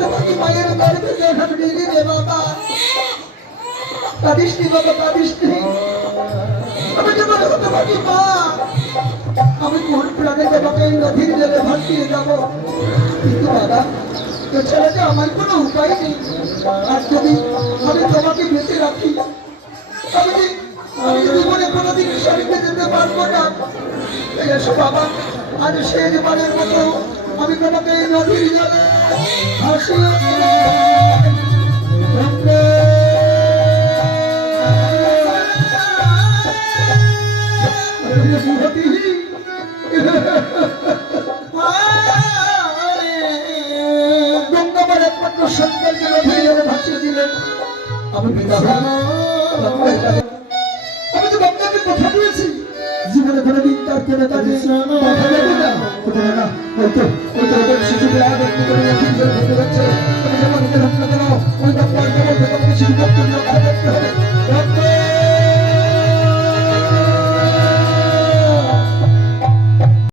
তোমাকে মায়ের গর্ভে জন্ম দিলি রে বাবা। কাঁদিস নি বাবা, কাঁদিস নি। আমি তোমার তোমাকে মা, আমি কোন প্রাণে তোমাকে এই নদীর জলে ভাসিয়ে যাবো। কিন্তু বাবা, এছাড়া যে আমার কোনো উপায় নেই। আর যদি আমি তোমাকে বেঁচে রাখি, আমি জীবনে কোনোদিন শাড়িতে যেতে পারবো না। এসো বাবা, আজ শেষবারের মতো আমি তোমাকে এই নদীর জলে ভাসিয়ে গঙ্গাবার একমাত্র সন্তানকে নদীর জলে ভাসিয়ে দিলেন। আমি বিদা আমি তো গঙ্গাকে কথা দিয়েছি জীবনে কোনোদিন তার কোনো কাজে বাধা দেবে না। হয়তো শিশুদের আগে করে নদীর জলে ঢুকে যাচ্ছে। আমি যখন নিজের হাত না কেন ওই গঙ্গার কেবল তোমাকে শিশু রক্ষা করতে হবে।